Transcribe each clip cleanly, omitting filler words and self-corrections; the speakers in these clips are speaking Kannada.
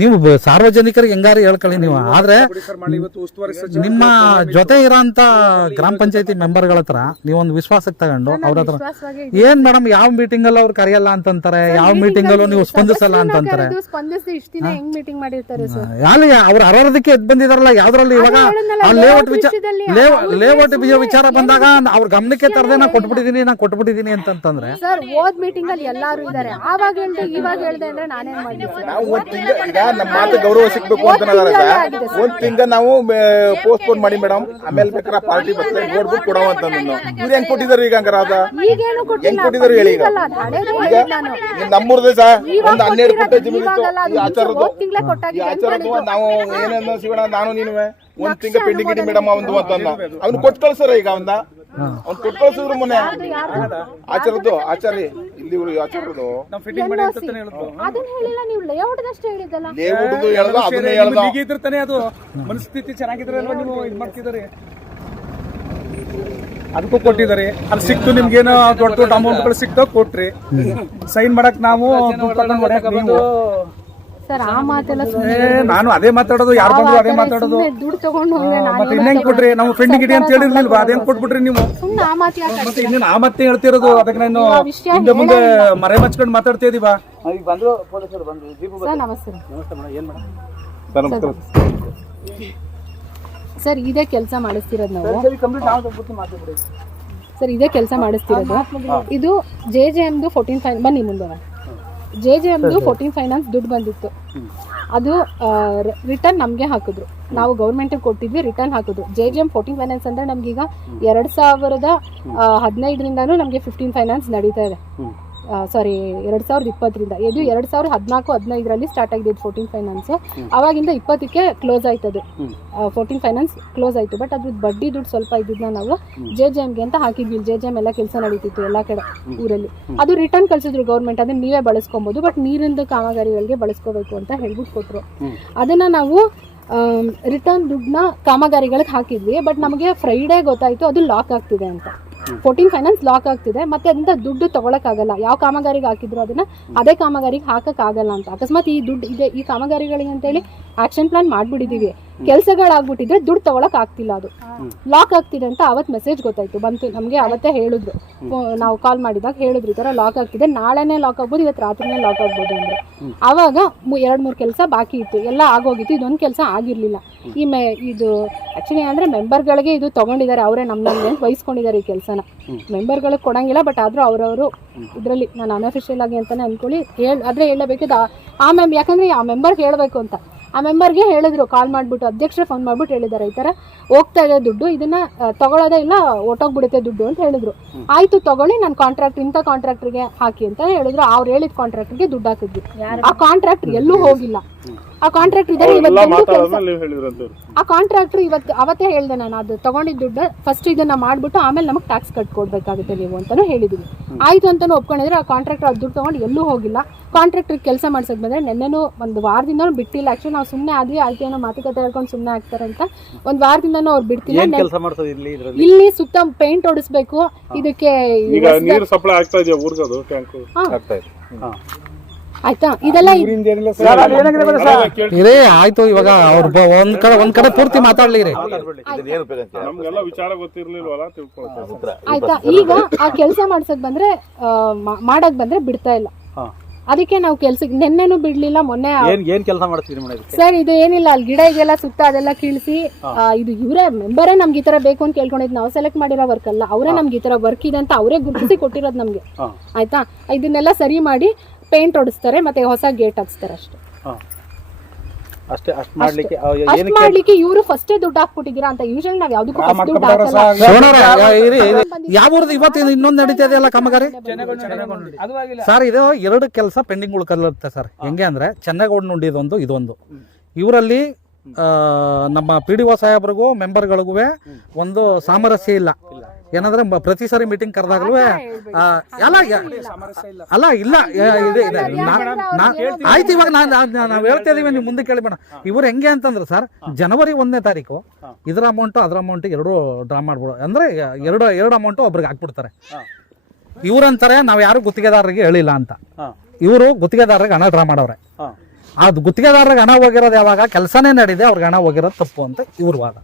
ನೀವು ಸಾರ್ವಜನಿಕರಿಗೆ ಹೆಂಗಾರು ಹೇಳ್ಕೊಳ್ಳಿ ನೀವು, ಆದ್ರೆ ನಿಮ್ಮ ಜೊತೆ ಇರೋಂತ ಗ್ರಾಮ ಪಂಚಾಯತಿ ಮೆಂಬರ್ಗಳ ಹತ್ರ ನೀವೊಂದು ವಿಶ್ವಾಸಕ್ಕೆ ತಗೊಂಡು ಅವ್ರ ಹತ್ರ ಏನ್ ಮೇಡಮ್ ಯಾವ ಮೀಟಿಂಗ್ ಅಲ್ಲೂ ಅವ್ರು ಕರೆಯಲ್ಲ ಅಂತಂತಾರೆ, ಯಾವ ಮೀಟಿಂಗ್ ಅಲ್ಲೂ ನೀವು ಸ್ಪಂದಿಸಲ್ಲ ಅಂತಂತಾರೆ. ಅಲ್ಲಿ ಅವ್ರು ಅರ್ಹದಕ್ಕೆ ಎದ್ ಬಂದಿದಾರಲ್ಲ ಯಾವ್ದ್ರಲ್ಲಿ ಇವಾಗ ಲೇಔಟ್ ವಿಚಾರ ಬಂದಾಗ ಅವ್ರ ಗಮನಕ್ಕೆ ತರದೆ ನಾ ಕೊಟ್ಬಿಟ್ಟಿದೀನಿ ಅಂತಂದ್ರೆ ನಮ್ಮ ಮಾತು ಗೌರವ ಸಿಗ್ಬೇಕು ಅಂತ ಒಂದ್ ತಿಂಗ ನಾವು ಪೋಸ್ಟ್ಪೋನ್ ಮಾಡಿ ಮೇಡಮ್, ಆಮೇಲೆ ಬೇಕಾದ್ರೆ ಪಾರ್ಟಿ ಬರ್ತದೆ ನೋಡ್ಬಿಟ್ಟು ಕೊಡವ ಅಂತ ಇವ್ರು ಹೆಂಗ್ ಕೊಟ್ಟಿದಾರೆ ಈಗ ಹಂಗಾರ ಅದ ಹೆಂಗ್ ಕೊಟ್ಟಿದಾರೆ ಹೇಳಿ. ಈಗ ನಮ್ಮೂರ್ದೇ ಸಹ ಒಂದು 12 ಗುಂಟೆ ಜಮೀನು ಆಚಾರದ್ದು ನಾವು ಏನೇನು ಸಿಗೋಣ ನಾನು ನೀನುವೆ ಒಂದ್ ತಿಂಗ ಪೆಂಡಿಂಗ್ ಇಡಿ ಮೇಡಮ್ ಒಂದು ಅವ್ನು ಕೊಟ್ಟು ಕಳ್ಸಾರ ಈಗ ಅವ್ನ ಅವ್ನು ಕೊಟ್ಟು ಕಳ್ಸಿದ್ರು ಮೊನ್ನೆ ಆಚಾರದ್ದು ಆಚಾರಿ ಇಲ್ಲಿ ಇವ್ರು ಆಚಾರದ್ದು ಮನಸ್ಥಿತಿ ಚೆನ್ನಾಗಿದ್ರೆ ನೀವು ಇದ್ ಮಾಡ್ತಿದ್ದಾರೆ, ಅದಕ್ಕೂ ಕೊಟ್ಟಿದ್ದಾರೆ. ಅಲ್ಲಿ ಸಿಕ್ತು ನಿಮ್ಗೇನೋ ದೊಡ್ಡ ದೊಡ್ಡ ಅಮೌಂಟ್ ಗಳು ಸಿಕ್ತಾವ ಕೊಟ್ರಿ, ಸೈನ್ ಮಾಡಕ್ ನಾವು ನಾನು ಅದೇ ಮಾತಾಡೋದು, ಯಾರು ಬಂದ್ರು ಅದೇ ಮಾತಾಡೋದು. ಮತ್ತೆ ಇನ್ನೇನ್ ಕೊಟ್ರಿ ನಾವು ಫ್ರೆಂಡಿಗೆ ಇಡಿ ಅಂತ ಹೇಳಿರ್ಲಿಲ್ವಾ, ಅದೇನ್ ಕೊಟ್ಬಿಟ್ರಿ ನೀವು. ಮತ್ತೆ ಇನ್ನೇನು ಆ ಮತ್ತೆ ಹೇಳ್ತಿರೋದು, ಅದಕ್ಕೆ ನಾನು ಹಿಂದೆ ಮುಂದೆ ಮರೆ ಮಚ್ಕೊಂಡು ಮಾತಾಡ್ತಾ ಇದೀವಾ. ಸರ್ ಇದೇ ಕೆಲಸ ಮಾಡಿಸ್ತಿರೋದು ನಾವು ಸರ್ ಇದೇ ಕೆಲಸ ಮಾಡಿಸ್ತಿರೋದು. ಇದು JJMದು 14 ಬನ್ನಿ ಮುಂದೆ JJMದು 14 ಫೈನಾನ್ಸ್ ದುಡ್ಡು ಬಂದಿತ್ತು, ಅದು ರಿಟರ್ನ್ ನಮಗೆ ಹಾಕಿದ್ರು, ನಾವು ಗೌರ್ಮೆಂಟಿಗೆ ಕೊಟ್ಟಿದ್ವಿ, ರಿಟರ್ನ್ ಹಾಕಿದ್ರು. JJM 14 ಫೈನಾನ್ಸ್ ಅಂದರೆ ನಮಗೀಗ 2015ರಿಂದನೂ ನಮಗೆ 15 ಫೈನಾನ್ಸ್ ನಡೀತಾ ಇದೆ. ಸಾರಿ 2020ರಿಂದ, ಇದು 2014-15ರಲ್ಲಿ ಸ್ಟಾರ್ಟ್ ಆಗಿದೆ 14 ಫೈನಾನ್ಸ್. ಅವಾಗಿಂದ 20ಕ್ಕೆ ಕ್ಲೋಸ್ ಆಯ್ತದು, 14 ಫೈನಾನ್ಸ್ ಕ್ಲೋಸ್ ಆಯ್ತು. ಬಟ್ ಅದ್ರ ಬಡ್ಡಿ ದುಡ್ಡು ಸ್ವಲ್ಪ ಇದ್ದಿದ್ದನ್ನ ನಾವು JJMಗೆ ಅಂತ ಹಾಕಿದ್ವಿ. JJM ಎಲ್ಲ ಕೆಲಸ ನಡೀತಿತ್ತು ಎಲ್ಲ ಕಡೆ ಊರಲ್ಲಿ, ಅದು ರಿಟರ್ನ್ ಕಳ್ಸಿದ್ರು ಗೌರ್ಮೆಂಟ್, ಅದನ್ನ ನೀವೇ ಬಳಸ್ಕೊಬೋದು, ಬಟ್ ನೀರಿಂದ ಕಾಮಗಾರಿಗಳಿಗೆ ಬಳಸ್ಕೋಬೇಕು ಅಂತ ಹೇಳ್ಬಿಟ್ಟು ಕೊಟ್ಟರು. ಅದನ್ನ ನಾವು ರಿಟರ್ನ್ ದುಡ್ಡನ್ನ ಕಾಮಗಾರಿಗಳಿಗೆ ಹಾಕಿದ್ವಿ. ಬಟ್ ನಮಗೆ ಫ್ರೈಡೇ ಗೊತ್ತಾಯ್ತು ಅದು ಲಾಕ್ ಆಗ್ತಿದೆ ಅಂತ, 14 ಫೈನಾನ್ಸ್ ಲಾಕ್ ಆಗ್ತಿದೆ, ಮತ್ತೆ ಅದರಿಂದ ದುಡ್ಡು ತಗೊಳಕ್ಕಾಗಲ್ಲ. ಯಾವ ಕಾಮಗಾರಿಗೆ ಹಾಕಿದ್ರು ಅದನ್ನ ಅದೇ ಕಾಮಗಾರಿಗೆ ಹಾಕಕ್ಕಾಗಲ್ಲ ಅಂತ. ಅಕಸ್ಮಾತ್ ಈ ದುಡ್ಡು ಇದೆ ಈ ಕಾಮಗಾರಿಗಳಿಗೆ ಅಂತೇಳಿ ಆಕ್ಷನ್ ಪ್ಲಾನ್ ಮಾಡ್ಬಿಟ್ಟಿದೀವಿ, ಕೆಲಸಗಳಾಗ್ಬಿಟ್ಟಿದ್ರೆ ದುಡ್ಡು ತಗೊಳಕ್ ಆಗ್ತಿಲ್ಲ, ಅದು ಲಾಕ್ ಆಗ್ತಿದೆ ಅಂತ ಅವತ್ತು ಮೆಸೇಜ್ ಗೊತ್ತಾಯ್ತು, ಬಂತು ನಮಗೆ. ಅವತ್ತೇ ಹೇಳಿದ್ರು, ನಾವು ಕಾಲ್ ಮಾಡಿದಾಗ ಹೇಳಿದ್ರು ಈ ಥರ ಲಾಕ್ ಆಗ್ತಿದೆ, ನಾಳೆನೇ ಲಾಕ್ ಆಗ್ಬೋದು, ಇವತ್ತು ರಾತ್ರಿನೇ ಲಾಕ್ ಆಗ್ಬೋದು ಅಂದ್ರೆ. ಆವಾಗ 2-3 ಕೆಲಸ ಬಾಕಿ ಇತ್ತು, ಎಲ್ಲ ಆಗೋಗಿತ್ತು, ಇದೊಂದು ಕೆಲಸ ಆಗಿರ್ಲಿಲ್ಲ. ಇದು ಆಕ್ಚುಲಿ ಅಂದ್ರೆ ಮೆಂಬರ್ಗಳಿಗೆ ಇದು ತಗೊಂಡಿದ್ದಾರೆ, ಅವರೇ ನಮ್ಮಲ್ಲಿ ವಹಿಸ್ಕೊಂಡಿದ್ದಾರೆ ಈ ಕೆಲಸನ. ಮೆಂಬರ್ಗಳಿಗೆ ಕೊಡಂಗಿಲ್ಲ, ಬಟ್ ಆದ್ರೂ ಅವರವರು ಇದರಲ್ಲಿ ನಾನು ಅನ್ಅಫಿಷಿಯಲ್ ಆಗಿ ಅಂತಾನೆ ಅನ್ಕೊಳ್ಳಿ ಆದ್ರೆ ಹೇಳಬೇಕಿದ್ದು ಯಾಕಂದ್ರೆ ಆ ಮೆಂಬರ್ಗೆ ಹೇಳಬೇಕು ಅಂತ. ಆ ಮೆಂಬರ್ಗೆ ಹೇಳಿದ್ರು, ಕಾಲ್ ಮಾಡಿಬಿಟ್ಟು ಅಧ್ಯಕ್ಷರೇ ಫೋನ್ ಮಾಡ್ಬಿಟ್ಟು ಹೇಳಿದ್ದಾರೆ ಈ ಥರ ಹೋಗ್ತಾ ಇದೆ ದುಡ್ಡು, ಇದನ್ನ ತಗೊಳ್ಳೋದೇ ಇಲ್ಲ, ಹೊಟ್ಟೋಗ್ಬಿಡುತ್ತೆ ದುಡ್ಡು ಅಂತ ಹೇಳಿದ್ರು. ಆಯ್ತು ತಗೊಳ್ಳಿ, ನಾನು ಇಂಥ ಕಾಂಟ್ರಾಕ್ಟರ್ಗೆ ಹಾಕಿ ಅಂತ ಹೇಳಿದ್ರು. ಅವ್ರು ಹೇಳಿದ ಕಾಂಟ್ರಾಕ್ಟರ್ಗೆ ದುಡ್ಡು ಹಾಕಿದ್ವಿ. ಆ ಕಾಂಟ್ರಾಕ್ಟರ್ ಎಲ್ಲೂ ಹೋಗಿಲ್ಲ, ಆ ಕಾಂಟ್ರಾಕ್ಟರ್ ಇದ್ದಾರೆ. ಆ ಕಾಂಟ್ರಾಕ್ಟರ್ ಅವತ್ತೇ ಹೇಳಿದೆ ನಾನು, ಅದು ತಗೊಂಡಿದ್ದ ದುಡ್ಡು ಫಸ್ಟ್ ಇದನ್ನ ಮಾಡ್ಬಿಟ್ಟು ಆಮೇಲೆ ನಮಗೆ ಟ್ಯಾಕ್ಸ್ ಕಟ್ಕೊಡ್ಬೇಕಾಗುತ್ತೆ ನೀವು ಅಂತಾನು ಹೇಳಿದ್ವಿ. ಆಯ್ತು ಅಂತಾನು ಒಪ್ಕೊಂಡಿದ್ರೆ ಆ ಕಾಂಟ್ರಾಕ್ಟರ್ ಅದು ದುಡ್ಡು ತಗೊಂಡು ಎಲ್ಲೂ ಹೋಗಿಲ್ಲ. ಕಾಂಟ್ರಾಕ್ಟರ್ ಕೆಲಸ ಮಾಡ್ಸಕ್ ಬಂದ್ರೆ ನೆನ್ನೆನೂ ಒಂದು ವಾರದಿಂದ ಬಿಟ್ಟಿಲ್ಲ. ಆಕ್ಚುಲಿ ನಾವು ಸುಮ್ಮನೆ ಆಯ್ತು ಏನೋ ಮಾತುಕತೆ ಹೇಳ್ಕೊಂಡು ಸುಮ್ಮನೆ ಆಗ್ತಾರೆ ಅಂತ ಒಂದು ವಾರದಿಂದನೂ ಅವ್ರು ಬಿಡ್ತಿಲ್ಲ. ಇಲ್ಲಿ ಸುತ್ತ ಪೇಂಟ್ ಹೊಡಿಸ್ಬೇಕು, ಇದಕ್ಕೆ ಆಯ್ತಾ ಇದೆಲ್ಲ ಇರೇ ಆಯ್ತು. ಇವಾಗ ಅವ್ರು ಒಂದ್ ಕಡೆ ಪೂರ್ತಿ ಮಾತಾಡ್ಲಿ ಆಯ್ತಾ. ಈಗ ಆ ಕೆಲಸ ಮಾಡ್ಸಕ್ ಬಂದ್ರೆ ಮಾಡಕ್ ಬಂದ್ರೆ ಬಿಡ್ತಾ ಇಲ್ಲ, ಅದಕ್ಕೆ ನಾವು ಕೆಲ್ಸಕ್ಕೆ ನೆನ್ನೆನೂ ಬಿಡ್ಲಿಲ್ಲ. ಮೊನ್ನೆ ಸರ್ ಇದು ಏನಿಲ್ಲ, ಅಲ್ಲಿ ಗಿಡ ಇದೆಲ್ಲ ಸುತ್ತ ಅದೆಲ್ಲ ಕೀಳಿಸಿ, ಇದು ಇವರೇ ಮೆಂಬರೇ ನಮ್ಗೆ ಈ ತರ ಬೇಕು ಅಂತ ಕೇಳ್ಕೊಂಡಿದ್, ನಾವು ಸೆಲೆಕ್ಟ್ ಮಾಡಿರೋ ವರ್ಕ್ ಅಲ್ಲ, ಅವರೇ ನಮ್ಗೆ ಈ ತರ ವರ್ಕ್ ಇದೆ ಅಂತ ಅವರೇ ಗುರುತಿಸಿ ಕೊಟ್ಟಿರೋದು ನಮ್ಗೆ. ಆಯ್ತಾ, ಇದನ್ನೆಲ್ಲ ಸರಿ ಮಾಡಿ ಪೇಂಟ್ ಹೊಡಿಸ್ತಾರೆ, ಮತ್ತೆ ಹೊಸ ಗೇಟ್ ಹಾಕ್ಸ್ತಾರೆ ಅಷ್ಟೇ. ಅಷ್ಟ್ ಮಾಡ್ಲಿಕ್ಕೆ ಇವರು ಫಸ್ಟೇ ದುಡ್ಡು ಹಾಕ್ಬಿಟ್ಟಿದ್ದೀರಾ ಅಂತ. ಯೂಶಲಿ ನಾವ್ ಯಾವ್ದಕ್ಕೂ ದುಡ್ಡು ಹಾಕಲ್ಲ. ಯಾವ ಇವತ್ತು ಇನ್ನೊಂದು ನಡೀತಾ ಇದೆಯಲ್ಲ ಕಾಮಗಾರಿ ಸರ್, ಇದು 2 ಕೆಲಸ ಪೆಂಡಿಂಗ್ ಉಳ್ಕೊಳ್ಳುತ್ತೆ ಸರ್. ಹೆಂಗೆ ಅಂದ್ರೆ ಚೆನ್ನಗೌಡ ನುಂಡಿದೊಂದು ಇದೊಂದು. ಇವರಲ್ಲಿ ನಮ್ಮ PDO ಸಾಹೇಬ್ರಿಗೂ ಮೆಂಬರ್ಗಳಿಗೂ ಒಂದು ಸಾಮರಸ್ಯ ಇಲ್ಲ. ಏನಂದ್ರೆ ಪ್ರತಿ ಸಾರಿ ಮೀಟಿಂಗ್ ಕರೆದಾಗ್ಲೂ ಅಲ್ಲ ಇಲ್ಲ ಆಯ್ತು. ಇವಾಗ ನಾವ್ ಹೇಳ್ತಾ ಇದೀವಿ, ನೀವು ಮುಂದೆ ಕೇಳಿಬೇಡ. ಇವ್ರು ಹೆಂಗೆ ಅಂತಂದ್ರೆ ಸರ್, ಜನವರಿ 1ನೇ ತಾರೀಕು ಇದ್ರ ಅಮೌಂಟ್ ಅದ್ರ ಅಮೌಂಟ್ 2 ಡ್ರಾ ಮಾಡ್ಬಿಡು ಅಂದ್ರೆ ಎರಡು ಅಮೌಂಟ್ ಒಬ್ರಿಗೆ ಹಾಕ್ಬಿಡ್ತಾರೆ. ಇವ್ರಂತಾರೆ ನಾವ್ ಯಾರು ಗುತ್ತಿಗೆದಾರರಿಗೆ ಹೇಳಿಲ್ಲ ಅಂತ. ಇವರು ಗುತ್ತಿಗೆದಾರರಿಗೆ ಹಣ ಡ್ರಾ ಮಾಡವ್ರೆ. ಅದು ಗುತ್ತಿಗೆದಾರರಿಗೆ ಹಣ ಹೋಗಿರೋದು ಯಾವಾಗ ಕೆಲಸನೇ ನಡೀದೆ ಅವ್ರಿಗೆ ಹಣ ಹೋಗಿರೋದು ತಪ್ಪು ಅಂತ ಇವ್ರ ವಾದ.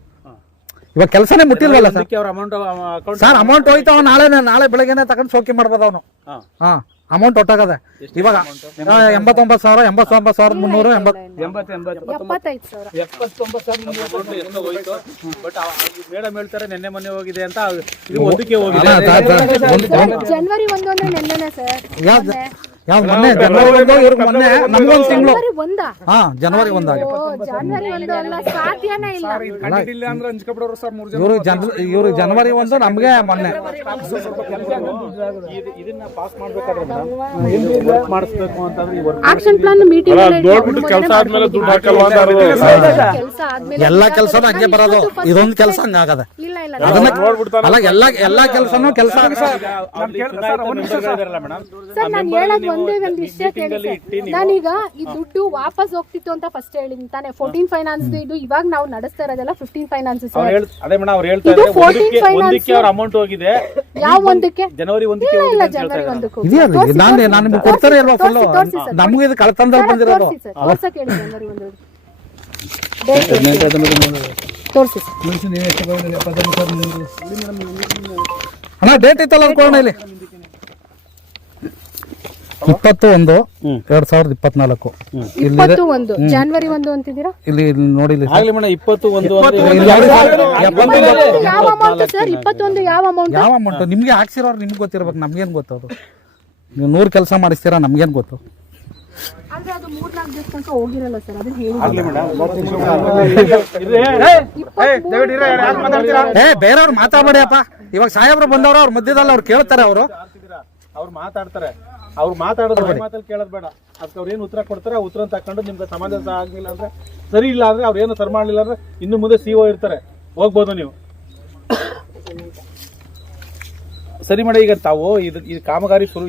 ಇವಾಗ ಕೆಲಸನೇ ಮುಟ್ಟಿಲ್ವಲ್ಲ ಸರ್. ಅವ್ರ ಅಮೌಂಟ್ ಅಕೌಂಟ್ ಸರ್ ಅಮೌಂಟ್ ಹೋಯ್ತು ಅವ್ನು ನಾಳೆ ಬೆಳಗ್ಗೆನೆ ತಗೊಂಡು ಶೋಕಿ ಮಾಡ್ಬೋದು ಅವನು. ಹಾ ಅಮೌಂಟ್ ಒಟ್ಟಾಗದೆ ಇವಾಗ 89,000 89,300 ಬಟ್ ಮೇಡಮ್ ಹೇಳ್ತಾರೆ ನಿನ್ನೆ ಮೊನ್ನೆ ಹೋಗಿದೆ ಅಂತ. ಇದು ಒಂದಕ್ಕೆ ಹೋಗಿದೆ. ಜನವರಿ 1 ಅಂದ್ರೆ ನೆನ್ನೆನೆ ಸರ್. ಯಾವ್ದು ಮೊನ್ನೆ ಜನವರಿ 1 ಇವ್ರಿಗೆ ಮೊನ್ನೆ ನಮ್ಗೊಂದು ತಿಂಗಳು. ಹಾ ಜನವರಿ 1 ಆಗಿದೆ. ಜನವರಿ 1 ಅಲ್ಲ, ಸಾಧ್ಯನೇ ಇಲ್ಲ. ಇಲ್ಲ ಅಂದ್ರೆ ಹಂಚ್ಕೊಬಿಡೋರು ಸರ್ 3 ಜನ. ಇವ್ರು ಜನವರಿ 1 ನಮ್ಗೆ ಮೊನ್ನೆ ಇದನ್ನ ಪಾಸ್ ಮಾಡ್ಬೇಕಾದ್ರೆ ಮಾಡಿಸ್ಬೇಕು ಅಂತಂದ್ರೆ ಆಕ್ಷನ್ ಪ್ಲಾನ್ ಮೀಟಿಂಗ್ ಕೆಲಸ ಆದ್ಮೇಲೆ ದುಡ್ಡು ಹಾಕಲ್ವಾ ಅಂತ ಕೆಲಸ ಆದ್ಮೇಲೆ ಎಲ್ಲಾ ಕೆಲಸನೂ ಹಂಗೆ ಬರೋದು, ಇದೊಂದು ಕೆಲಸ ಹಂಗಾಗದೆ. ಇಲ್ಲ ಇಲ್ಲ ಅದನ್ನ ಅಲ್ಲ ಎಲ್ಲಾ ಕೆಲಸನೂ ಕೆಲಸ ಸರ್ ನಾನು ಹೇಳೋದು ಒಂದೇ ಒಂದು ವಿಷಯ ಕೇಳಿ ಸರ್. ನಾನೀಗ ಈ ದುಡ್ಡು ವಾಪಸ್ ಹೋಗ್ತಿತ್ತು ಅಂತ ಫಸ್ಟ್ ಹೇಳಿನಿ ತಾನೆ. 14 ಫೈನಾನ್ಸ್ ಇದು ಇವಾಗ ನಾವು ನಡೆಸ್ತಾ ಇರೋದೆಲ್ಲ 15 ಫೈನಾನ್ಸ್ ಸರ್. ಅದೇ ಮೇಡಮ್ ಅವ್ರು ಹೇಳ್ತಾ ಇದ್ದಾರೆ ಒಂದಕ್ಕೆ ಅವ್ರ ಅಮೌಂಟ್ ಹೋಗಿದೆ. ಯಾವ ಒಂದಕ್ಕೆ? ಜನವರಿ 1 ಇಲ್ಲ ಜನವರಿ 1 ಇದೆಯಲ್ಲ ನಾನು ನಿಮ್ಗೆ ಕೊಡ್ತಾರೆ ಅಲ್ವಾ ಫುಲ್. ನಮಗೂ ಇದು ಕಳ್ತನದಲ್ಲಿ ಬಂದಿರೋದು. ತೋರ್ಸಕ್ಕೆ ಹೇಳಿ ಜನವರಿ 1 ತೋರಿಸಿ ಸರ್. ಅಣ್ಣ ಡೇಟ್ ಇತ್ತಲ್ಲ ಅನ್ಕೊಳ್ಳೋಣ ಇಲ್ಲಿ 21/2024 21 ಜನವರಿ 1 ಅಂತಿದ್ದೀರಾ? ಇಲ್ಲಿ ನೋಡಿ ಇಲ್ಲಿ ಆಗ್ಲಿ ಮೇಡಮ್ 21 ಯಾವ ಅಮೌಂಟ್ ಸರ್? 21 ಯಾವ ಅಮೌಂಟ್? ಯಾವ ಅಮೌಂಟ್ ನಿಮ್ಗೆ ಹಾಕ್ಸಿರೋರು ನಿಮ್ಗೆ ಗೊತ್ತಿರ್ಬೇಕು, ನಮ್ಗೇನ್ ಗೊತ್ತದು. ನೀವು 100 ಕೆಲಸ ಮಾಡಿಸ್ತೀರಾ ನಮ್ಗೇನ್ ಗೊತ್ತು. ಅಂದ್ರೆ ಅದು 3-4 ದಿವಸ ತನಕ ಹೋಗಿರಲ್ಲ ಸರ್. ಅದನ್ನ ಹೇಳಿ ಬೇರೆಯವ್ರು ಮಾತಾಡ್ಬೇಡಿಯಪ್ಪ. ಇವಾಗ ಸಾಹೇಬ್ರು ಬಂದವರು ಅವ್ರ ಮಧ್ಯದಲ್ಲಿ ಅವ್ರು ಕೇಳ್ತಾರೆ. ಅವ್ರು ಮಾತಾಡ್ತಾರೆ. ಅವ್ರು ಮಾತಾಡೋದು ಮಾತಲ್ಲಿ ಕೇಳೋದು ಬೇಡ. ಅದಕ್ಕೆ ಅವ್ರು ಏನು ಉತ್ತರ ಕೊಡ್ತಾರೆ ಆ ಉತ್ತರ ತಕೊಂಡು ನಿಮ್ಗೆ ಸಮಾಧಾನ ಆಗ್ಲಿಲ್ಲ ಅಂದ್ರೆ ಸರಿ, ಇಲ್ಲ ಅಂದ್ರೆ ಅವ್ರು ಏನು ಸರ್ ಮಾಡ್ಲಿಲ್ಲ ಅಂದ್ರೆ ಇನ್ನು ಮುಂದೆ CO ಇರ್ತಾರೆ, ಹೋಗ್ಬೋದು ನೀವು. ಸರಿ ಮೇಡಮ್, ಈಗ ತಾವು ಇದು ಕಾಮಗಾರಿ ಶುರು